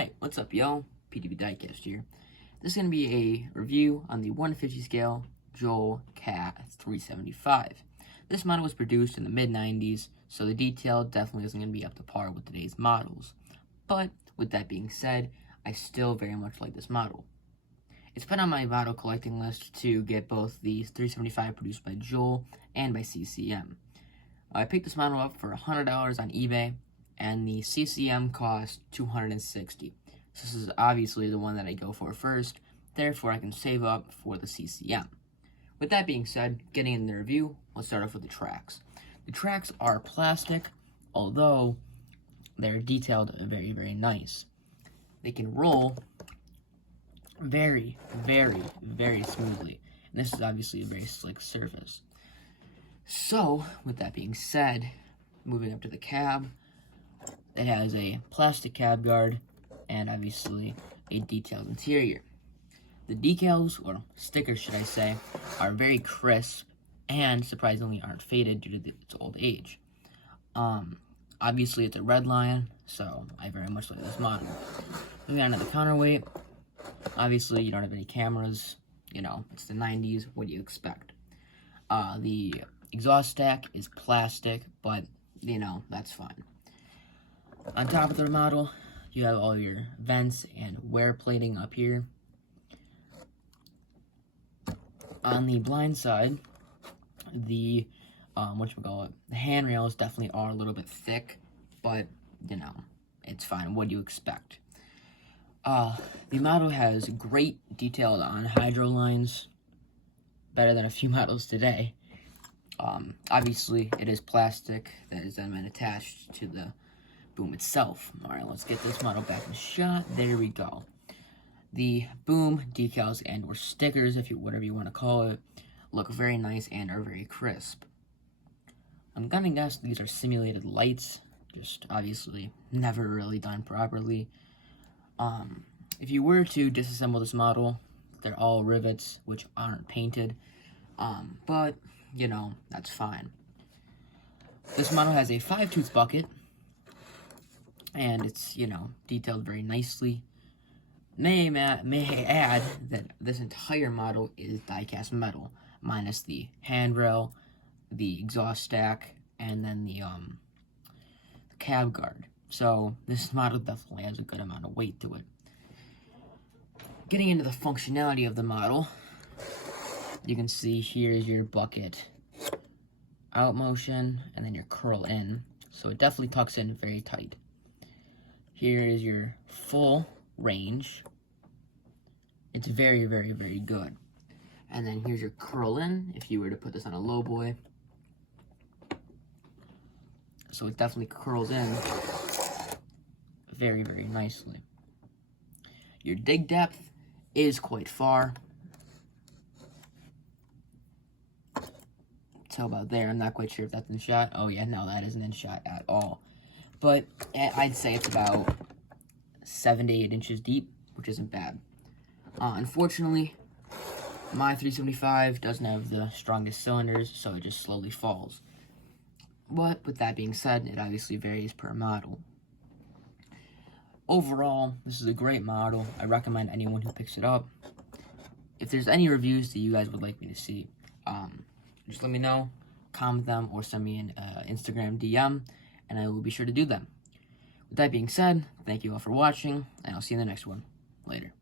Alright, what's up, y'all? PDB Diecast here. This is going to be a review on the 150 scale Joal Cat 375. This model was produced in the mid-90s, so the detail definitely isn't going to be up to par with today's models. But, with that being said, I still very much like this model. It's been on my model collecting list to get both the 375 produced by Joal and by CCM. I picked this model up for $100 on eBay, and the CCM cost $260. So this is obviously the one that I go for first, therefore I can save up for the CCM. With that being said, getting into the review, let's start off with the tracks. The tracks are plastic, although they're detailed very, very nice. They can roll very, very, very smoothly, and this is obviously a very slick surface. So, with that being said, moving up to the cab, it has a plastic cab guard and obviously a detailed interior. The decals, or stickers should I say, are very crisp and surprisingly aren't faded due to its old age. Obviously it's a red line, so I very much like this model. Moving on to the counterweight, obviously you don't have any cameras, you know, it's the 90s, what do you expect? The exhaust stack is plastic, but, you know, that's fine. On top of the model, you have all your vents and wear plating up here. On the blind side, the handrails definitely are a little bit thick, but, you know, it's fine. What do you expect? The model has great detail on hydro lines, better than a few models today. Obviously, it is plastic that is then been attached to the boom itself. Alright, let's get this model back in shot. There we go. The boom decals and or stickers, if you whatever you want to call it, look very nice and are very crisp. I'm gonna guess these are simulated lights, just obviously never really done properly. If you were to disassemble this model, they're all rivets which aren't painted, but you know, that's fine. This model has a 5-tooth bucket, and it's, you know, detailed very nicely. May add that this entire model is die-cast metal, minus the handrail, the exhaust stack, and then the cab guard. So this model definitely has a good amount of weight to it. Getting into the functionality of the model, you can see here's your bucket out motion, and then your curl in. So it definitely tucks in very tight. Here is your full range. It's very, very, very good. And then here's your curl in, if you were to put this on a low boy. So it definitely curls in very, very nicely. Your dig depth is quite far. So about there, I'm not quite sure if that's in shot. Oh yeah, no, that isn't in shot at all. But I'd say it's about 7 to 8 inches deep, which isn't bad. Unfortunately, my 375 doesn't have the strongest cylinders, so it just slowly falls. But with that being said, it obviously varies per model. Overall, this is a great model. I recommend anyone who picks it up. If there's any reviews that you guys would like me to see, just let me know, comment them, or send me an Instagram DM, and I will be sure to do them. With that being said, thank you all for watching, and I'll see you in the next one. Later.